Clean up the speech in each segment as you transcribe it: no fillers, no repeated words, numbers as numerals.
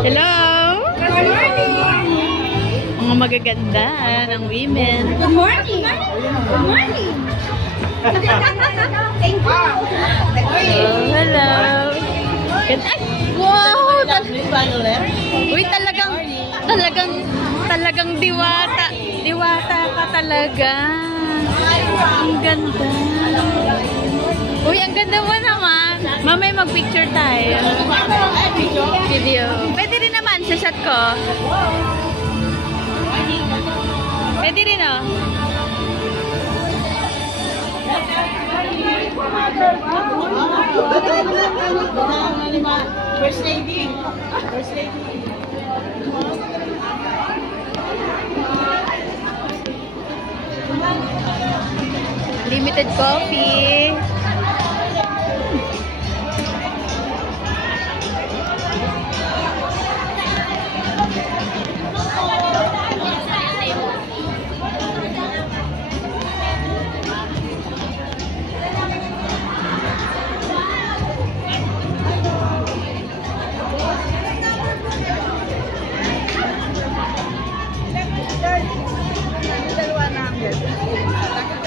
Hello! Good morning! Mga magaganda ng women. Good morning! Good morning! Thank you! Hello! Ganda! Wow! Uy, talagang diwata. Diwata ka talaga. Ang ganda. Uy, ang ganda mo naman. Mamay mag-picture tayo. Video. Pwede rin naman sa shot ko. Pwede rin, oh. First lady. First lady. Limited coffee.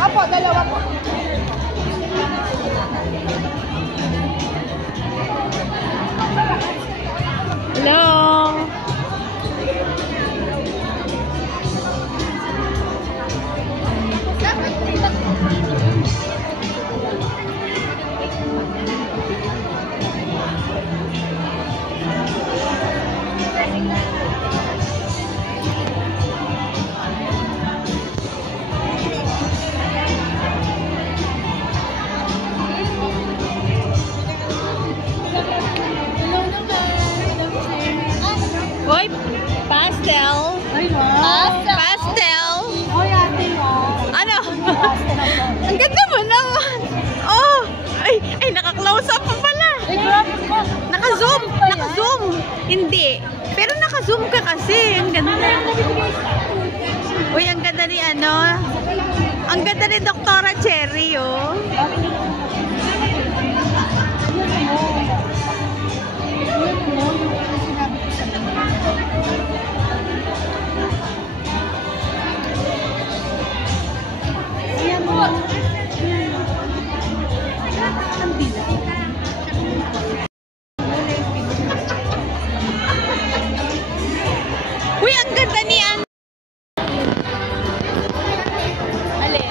Opo, dalawa po. Hello. Hoy, pastel. Ay, wow. Pastel. Hoy, ate, wow. Ano? Ang ganda mo naman. Oh, ay, naka-close up pa pala. Ay, grabe ko. Naka-zoom. Naka-zoom. Hindi. Pero naka-zoom ka kasi. Ang ganda. Uy, ang ganda ni ano. Ang ganda ni Doktora Cherry, oh. Uy, ang ganda ni Ann. Alin?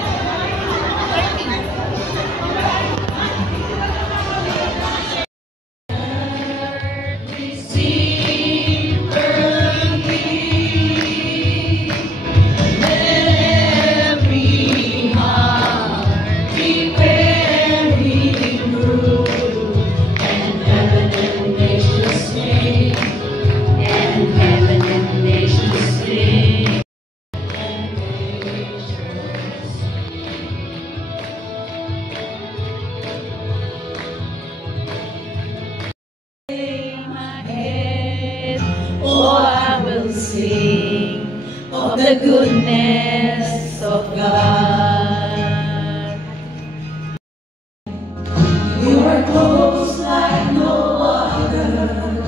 Of the goodness of God. You are close like no other.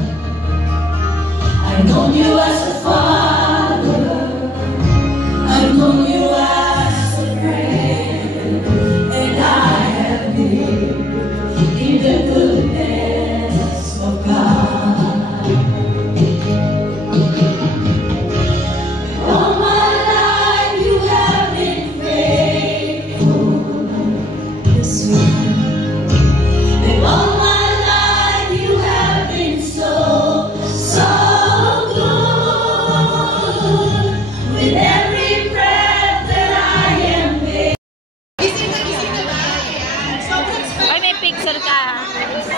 I've known you as a father. I've known you as a friend. And I have lived in the goodness of God.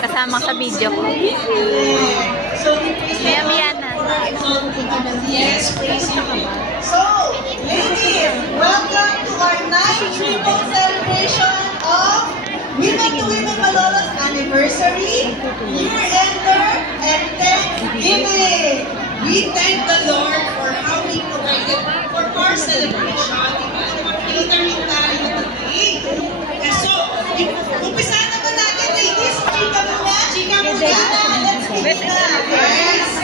Kasama sa video ko. Maya na. Yes, please. So, ladies, welcome to our 9th triple celebration of Women to Women Malolos anniversary, year-ender, and Thanksgiving. We thank the Lord for how He provided for our celebration. Kita rin tayo today. So, umpisa naman natin, ladies. Chika muna. Chika muna. Let's begin na. Guys.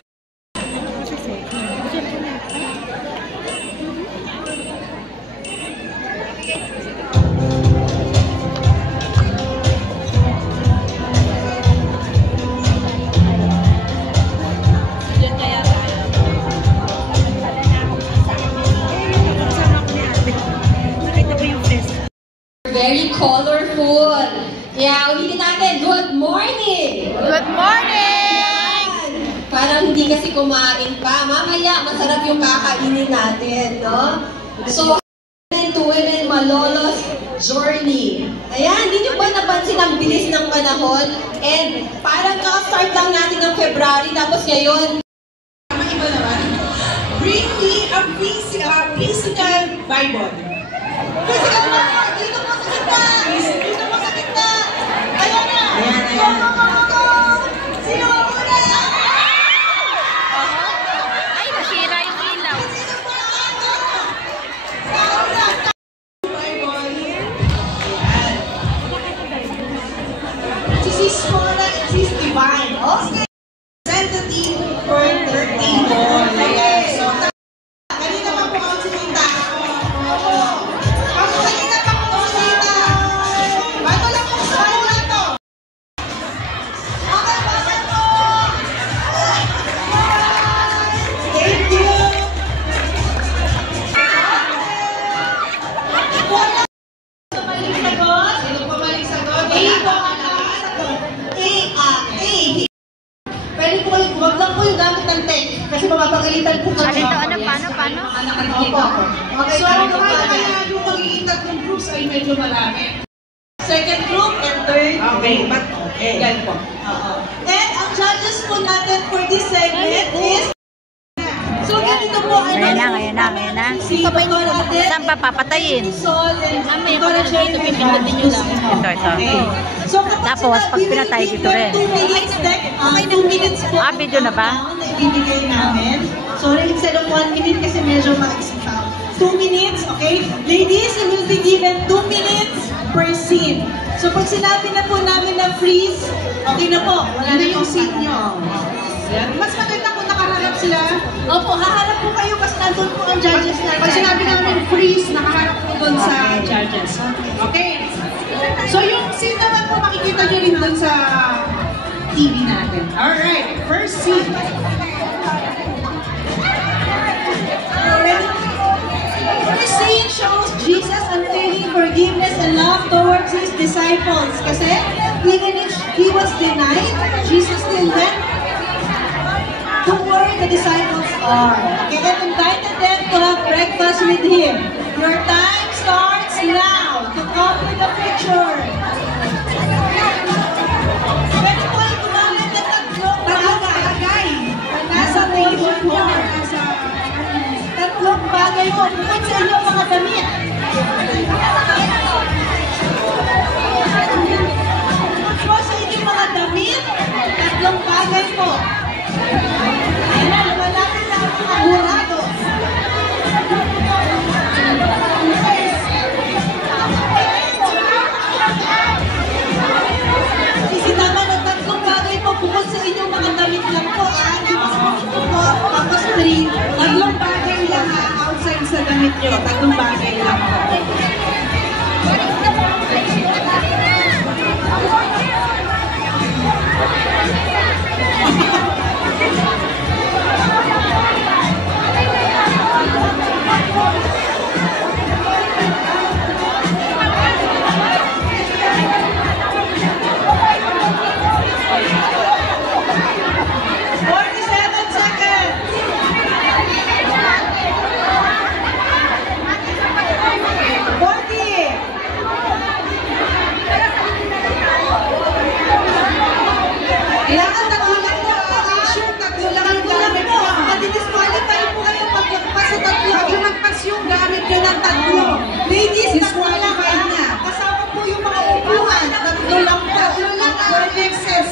kasi kumain pa. Mamaya, masarap yung kakainin natin, no? So, Women to Women Malolos Journey. Ayan, hindi nyo ba napansin ang bilis ng panahon? And parang ka-start lang natin ng February, tapos ngayon, Iba naman. Bring me a physical Bible. Physical Bible! Dito po sa gitna! Dito po sa gitna! Ayan na! Ayan, ayan. Go! Sino ang una? Ay, nasira yung ilaw. Sino po ang una? Sa una! Bible. Ayan. Si Sis Mona and Sis Divine. Okay. Representative for 30 more. Ayan. So, kanina pa po ako sinita. Kanina pa po ako sinita. Bago lang po sa una to. Okay, basta po. Thank you. Wala. Maling sagot. Sino po maling sagot? A po ang lakas. A. Pwede po kayo, huwag lang po yung gamit ng tech. Kasi mapapagalitan po kami. Paano? Opo. Okay, so kaya yung magiging tatlong groups ay medyo malami. Second group and third. Okay, but okay. Yan po. And ang judges po natin for this segment is... So ganito po. Ngayon na. Si Dr. Adel. Saan pa papatayin? Sol and Mamaya Dr. pag Jerry dito, pipindutin nyo lang. Ito. Ito. So kapag Tapos, sinabi, pag pinatay dito rin. 2 minutes, 2 minutes po. Video na ba? Na ibibigay namin. Sorry, instead of 1 minute kasi medyo maiksi pa. 2 minutes, okay? Ladies, you will be given 2 minutes per scene. So pag sinabi na po namin na freeze, okay na po. Wala na yung scene nyo. Mas maganda kung nakaharap sila. Opo, haharap po kayo kasi nandun po ang judges natin. Pag sinabi namin freeze, nakaharap po dun sa judges. Okay? So yung scene naman po makikita nyo rin dun sa TV natin. Alright, first scene. First scene shows Jesus unveiling forgiveness and love towards His disciples. Kasi even if He was denied, Jesus still went to where the disciples are. Okay, and invited them to have breakfast with Him. Your time starts now to copy the picture. Pwede po kayo gumamit ng tatlong bagay na nasa table nyo. Tatlong bagay po bukod sa inyong mga damit. Bukod po sa inyong mga damit, tatlong bagay po. Ayan, lumalapit na ang mga burado. Isinaman ng tatlong bagay po bukod sa inyong mga damit lang po. Tapos 3, tatlong bagay lang outside sa damit nyo. Tatlong bagay lang po. Kailangan tatlo lang po. Make sure tatlo lang ang gamit nyo. Madi-disqualify po kayo pag lagpas sa tatlo. Pag lumagpas yung gamit nyo ng tatlo. Ladies, disqualify na. Kasama po yung mga upuan. Tatlo lang po. Tatlo lang ang excess.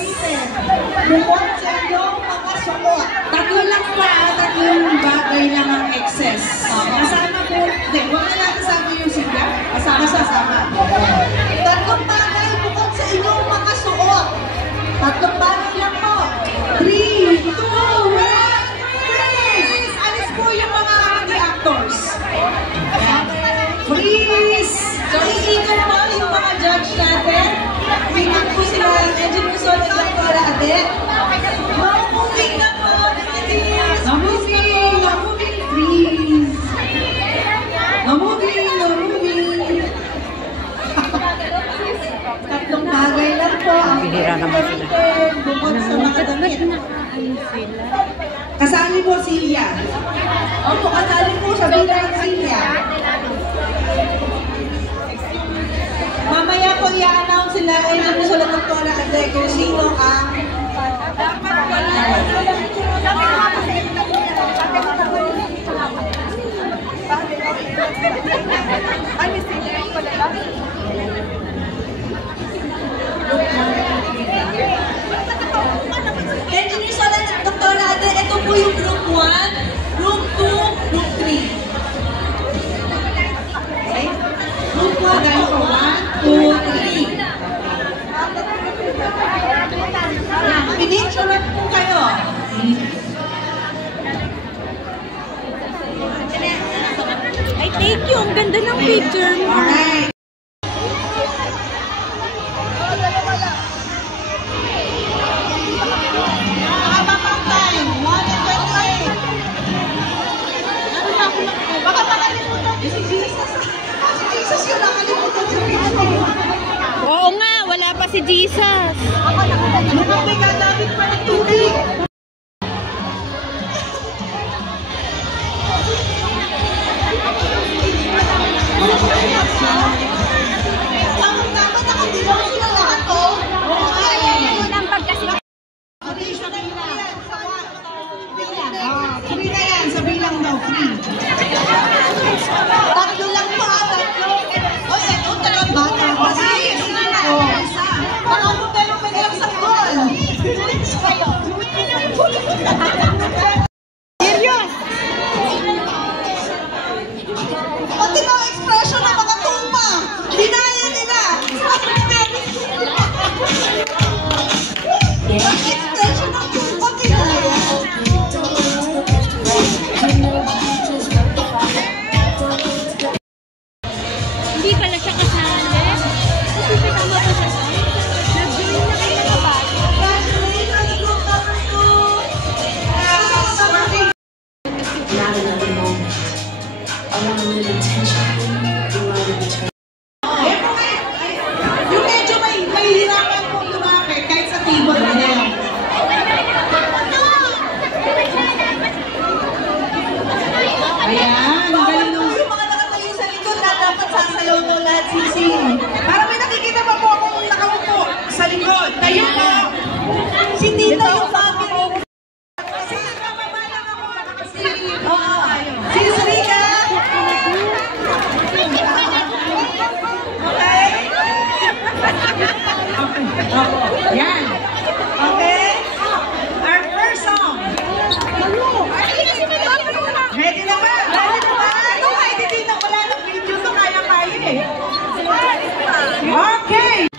Bukod sa inyong mga suot. Tatlo lang po. Tatlong bagay lang ang excess. Kasama po. Hindi, huwag na natin kasama yung sigla. Kasama. Tatlong bagay bukod sa inyong mga suot. Tatlong bagay lang po. 3, 2, 1, freeze! Alis po yung mga actors. Freeze! So, iikot po yung mga judge natin. Iikot po sila. Medyo po sila ng para atin. Moving na po. Moving. Freeze. Moving. Tatlong bagay lang po. Bihira naman sila. Bukod sa mga damit. Ayun sila. kasali po Silya. Opo, kasali po sa bilang Silya. Mamaya po i-announce sila ngayon po sa Doktora Ate kung sino ang Engineer sa Doktora Ate, ito po yung group 1, group 2, group 3. Okay? Group 1, dahil po 1, 2, 3. Pinicture po kayo. Ay, thank you. Ang ganda ng picture mo. Alright. Nakababang time, 1:28. Baka makalimutan niyo si Jesus. Si Jesus yung nakalimutan sa picture. Oo nga, wala pa si Jesus. Lumabig ang David pa ng tubig. Ang dapat nakadilaw sila lahat to. Free na yan, sa bilang daw, free. Tatlo lang po, tatlo. O, ito talagang bata kasi. O, isa. Baka mo pero may sa call. Serious! Pati mga expression ng mga tumba, dinaya nila. Expression ng tumba, dinaya. Hindi pala siya kasali. Kasi tama pa siya. Nag-join na kayo na ba? Congratulations, group number 2. Not another moment. I want to live intentionally throughout an eternity. Yung medyo may hirapan po lumapit kahit sa table na yan. Ayan, ang galing nung yung mga nakatayo sa likod na dapat sasayaw ng lahat sising. Para may nakikita pa po akong nakaupo sa likod. Tayo po. Si Tita yung family. Kasi nagpapaba lang ako. Oo. Si Srika. Okay? Yan. Okay? Our first song. Ready na ba? Ready na ba? Ito, kahit hindi na wala ng video, so kaya-kaya eh. Okay.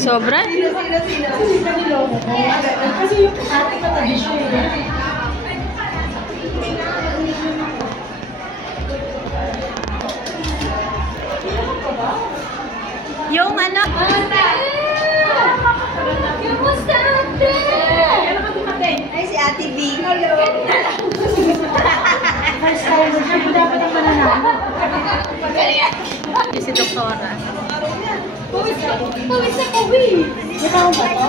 Sobra? Kasi yung ate katabi siya eh. Yung ano? Kamusta ate? Ay, si Ate B. Hello. First time mo siya, dapat ang mananalo. Si Doktora. Pawis na pawis. Ikaw ba to?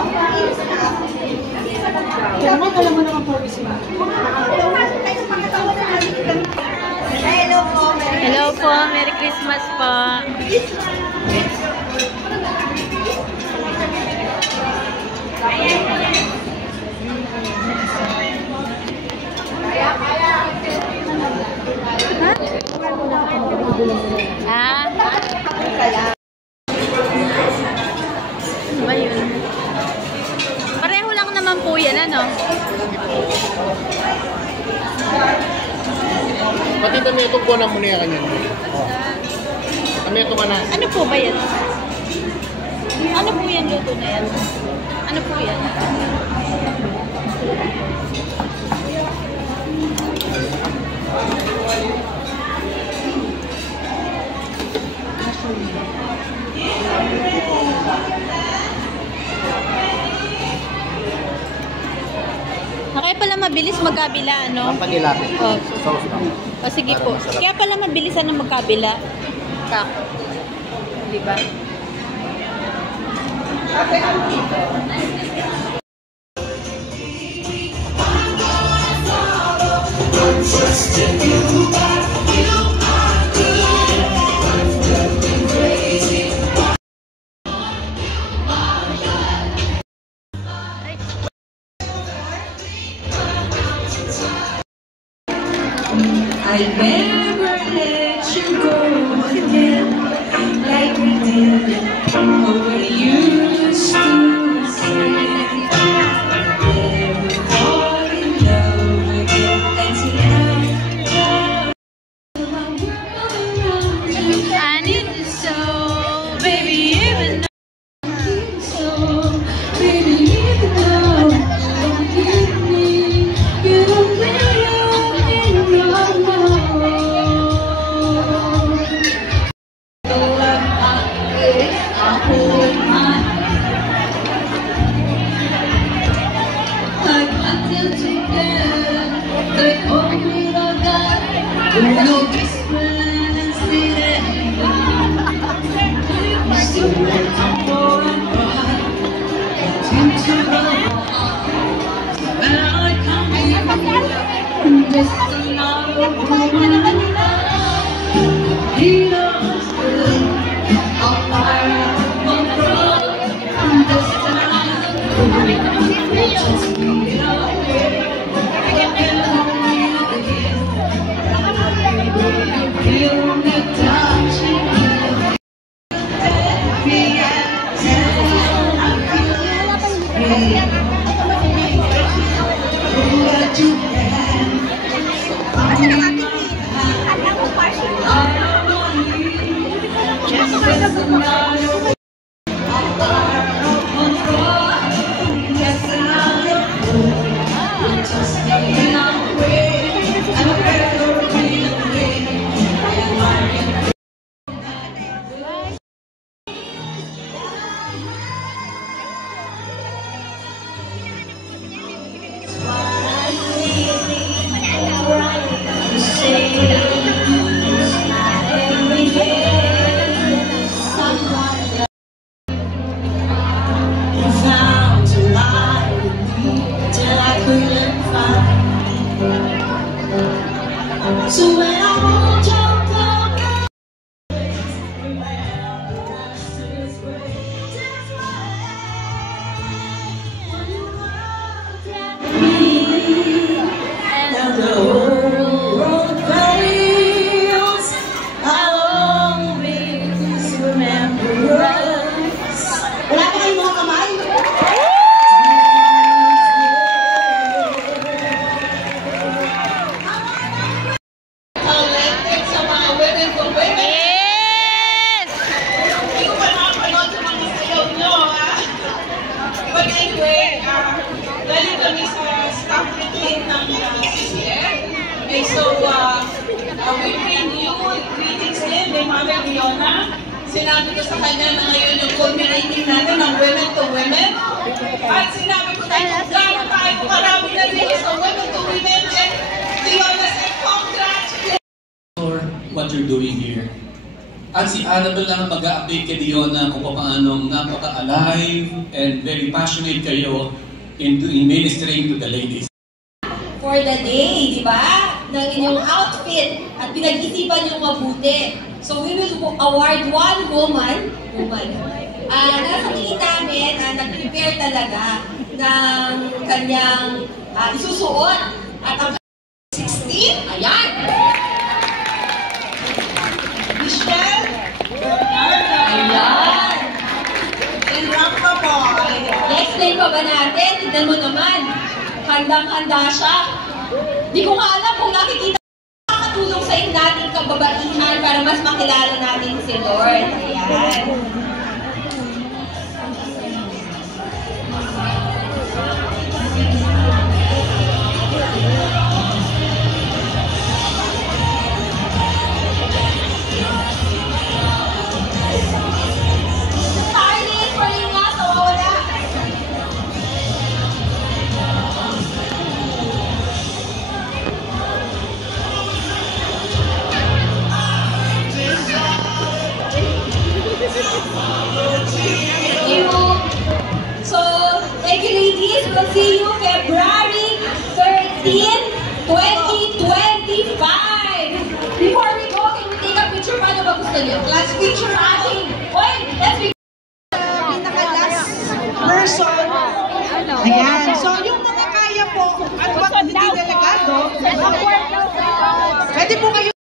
Kailangan alam mo naman pawis mo. Hello po. Hello po, Merry Christmas po. Ah? Ano ba yun? Pareho lang naman po yan, ano? Pati kami itong kuha mo niya kanya. Kami itong anak. Ano po ba yan? Ano po yan, luto na yan? Ano po yan? Kaya pala mabilis magkabila, ano? Ang pagilapit. Oh. Sauce lang. O sige po. Kaya pala mabilisan ng magkabila. Kako. Diba? I'd never let you go again like we did when we used to say never fall in love again until my world around you. I need you so, baby, even So, baby, even though you don't give me, you don't live in your love. Like until together, the only love that no whisper and say that still waiting for a cry into the heart. And I can't be just another woman. He knows good. I'll fire my brother. Just another woman. Just be away. Feel the touch. So when I want your love, and the whole world fails, I'll always remember us. Wala pa kayong mga kamay? Okay, so we bring you greetings din kay Mama Leona. Sinabi ko sa kanya na ngayon yung culminating natin ng Women to Women. At sinabi ko tayo kung gano'n tayo karami na dito sa Women to Women. And Leona said, congratulations! For what you're doing here. At si Annabelle lang mag-a-update kay Leona kung paano napaka-alive and very passionate kayo in ministering to the ladies. For the day, di ba? Ng inyong outfit at pinag-isipan yung mabuti. So we will award one woman. Nasa tingin namin, nag-prepare talaga ng kanyang isusuot. At ang 16, ayan! Michelle Bernardo. Ayan! And Rafa Boy. I-explain pa ba natin? Tignan mo naman. Handang-handa siya. Di ko nga alam kung nakikita makakatulong sa nating kababaihan para mas makilala natin si Lord. Ayan. Charlie, sorry nga, wala. So, thank you ladies. We'll see you February 13, 2025. Before we go, can we take a picture? Paano ba gusto niyo? Last picture Ating, oy, let's be pinaka-last person. Ayan. So, yung mga kaya po, at wag hindi delegado, pwede po kayo